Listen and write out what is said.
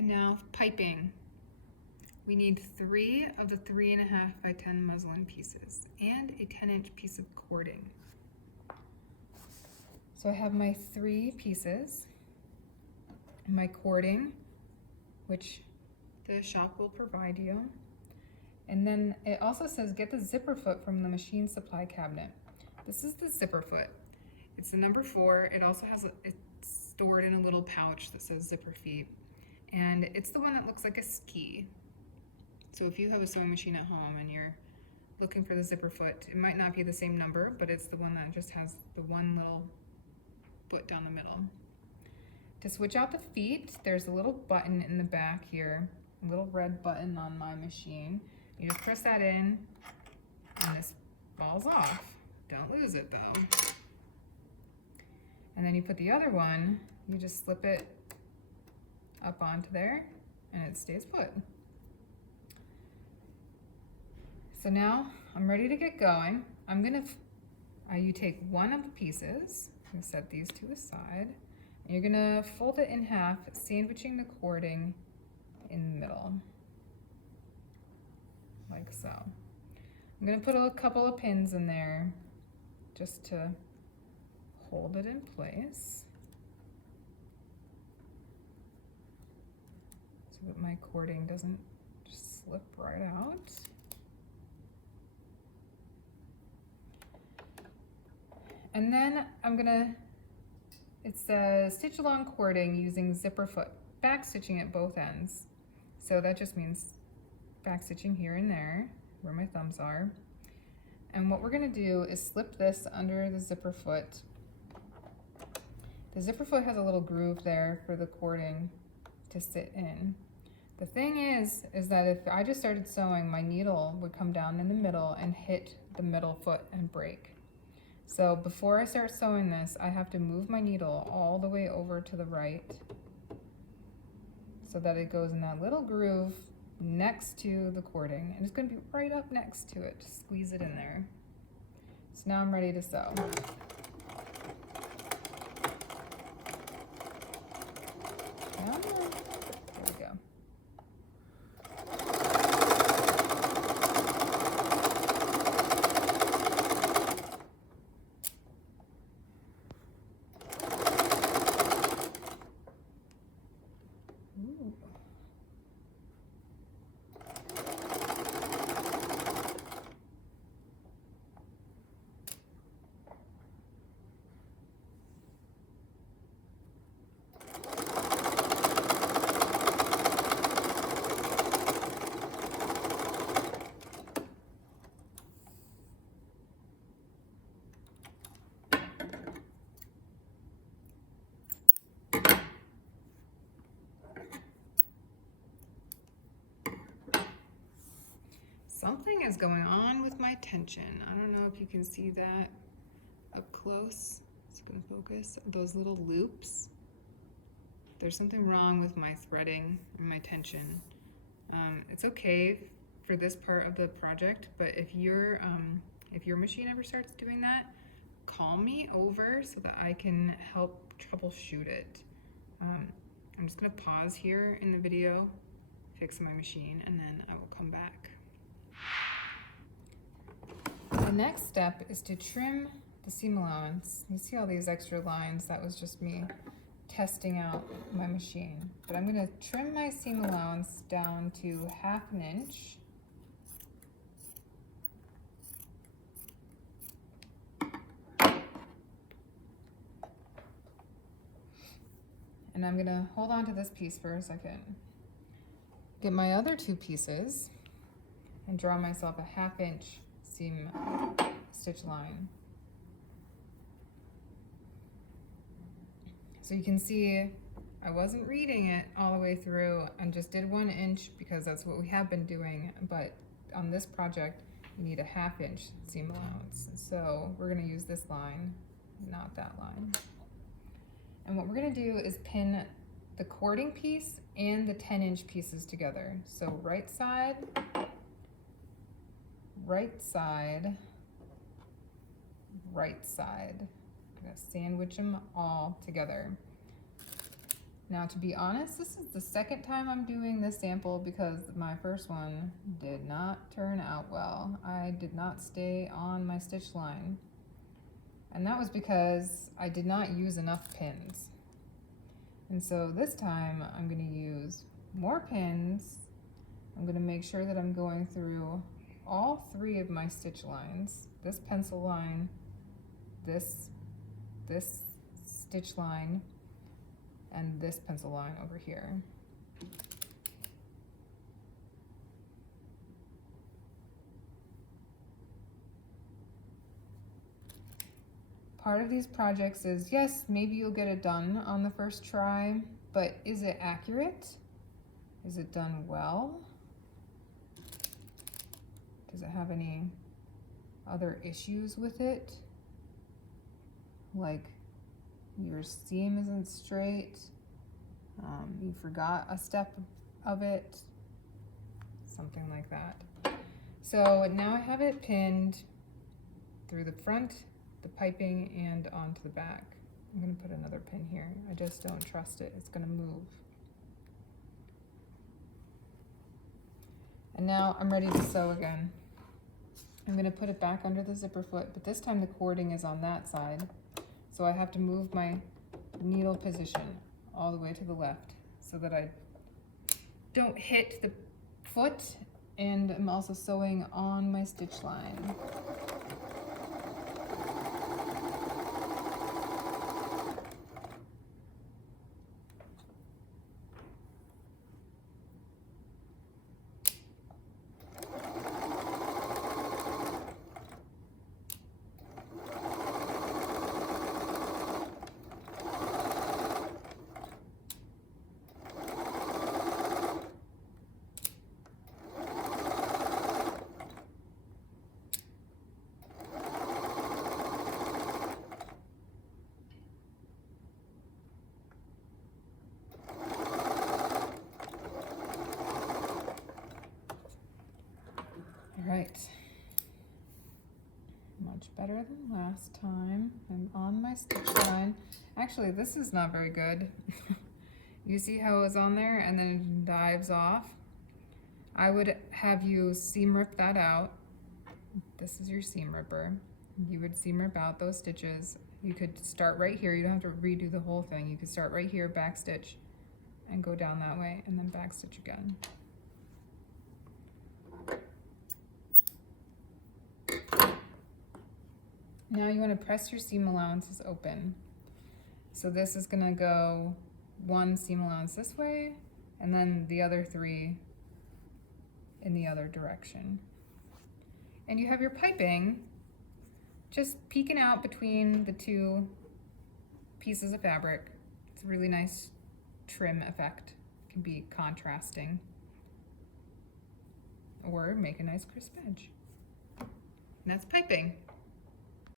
And now piping. We need 3 of the 3.5 by 10 muslin pieces and a 10-inch piece of cording. So I have my 3 pieces, my cording, which the shop will provide you. And then it also says get the zipper foot from the machine supply cabinet. This is the zipper foot. It's the number 4. It also has it's stored in a little pouch that says zipper feet. And it's the one that looks like a ski. So if you have a sewing machine at home and you're looking for the zipper foot, it might not be the same number, but it's the one that just has the one little foot down the middle. To switch out the feet, there's a little button in the back here, a little red button on my machine. You just press that in and this falls off. Don't lose it though. And then you put the other one, you just slip it up onto there and it stays put. So now I'm ready to get going. You take one of the pieces, you set these to the side, and you're gonna fold it in half, sandwiching the cording in the middle, like so. I'm gonna put a couple of pins in there just to hold it in place so that my cording doesn't just slip right out. And then it says stitch along cording using zipper foot, back stitching at both ends. So that just means back stitching here and there where my thumbs are. And what we're gonna do is slip this under the zipper foot. The zipper foot has a little groove there for the cording to sit in. The thing is that if I just started sewing, my needle would come down in the middle and hit the middle foot and break. So before I start sewing this, I have to move my needle all the way over to the right so that it goes in that little groove next to the cording. And it's gonna be right up next to it, just squeeze it in there. So now I'm ready to sew. There we go. Something is going on with my tension. I don't know if you can see that up close. It's gonna focus. Those little loops. There's something wrong with my threading and my tension. It's okay for this part of the project, but if your machine ever starts doing that, call me over so that I can help troubleshoot it. I'm just gonna pause here in the video, fix my machine, and then I will come back. The next step is to trim the seam allowance. You see all these extra lines? That was just me testing out my machine. But I'm gonna trim my seam allowance down to 1/2 inch. And I'm gonna hold on to this piece for a second. Get my other 2 pieces and draw myself a 1/2 inch seam stitch line. So you can see I wasn't reading it all the way through and just did 1 inch because that's what we have been doing, but on this project you need a 1/2 inch seam allowance. So we're gonna use this line, not that line. And what we're gonna do is pin the cording piece and the 10-inch pieces together. So right side, right side, right side. I'm gonna sandwich them all together. Now, to be honest, this is the second time I'm doing this sample because my first one did not turn out well. I did not stay on my stitch line. And that was because I did not use enough pins. And so this time I'm going to use more pins. I'm going to make sure that I'm going through all 3 of my stitch lines. This pencil line, this stitch line, and this pencil line over here. Part of these projects is, yes, maybe you'll get it done on the first try, but is it accurate? Is it done well? Does it have any other issues with it? Like your seam isn't straight, you forgot a step of it, something like that. So now I have it pinned through the front, the piping, and onto the back. I'm going to put another pin here. I just don't trust it. It's going to move. And now I'm ready to sew again. I'm going to put it back under the zipper foot, but this time the cording is on that side. So I have to move my needle position all the way to the left so that I don't hit the foot, and I'm also sewing on my stitch line. Right, much better than last time. I'm on my stitch line. Actually, this is not very good. You see how it was on there and then it dives off? I would have you seam rip that out. This is your seam ripper. You would seam rip out those stitches. You could start right here. You don't have to redo the whole thing. You could start right here, back stitch, and go down that way, and then back stitch again. Now you want to press your seam allowances open. So this is going to go 1 seam allowance this way, and then the other 3 in the other direction. And you have your piping just peeking out between the 2 pieces of fabric. It's a really nice trim effect. It can be contrasting or make a nice crisp edge. And that's piping.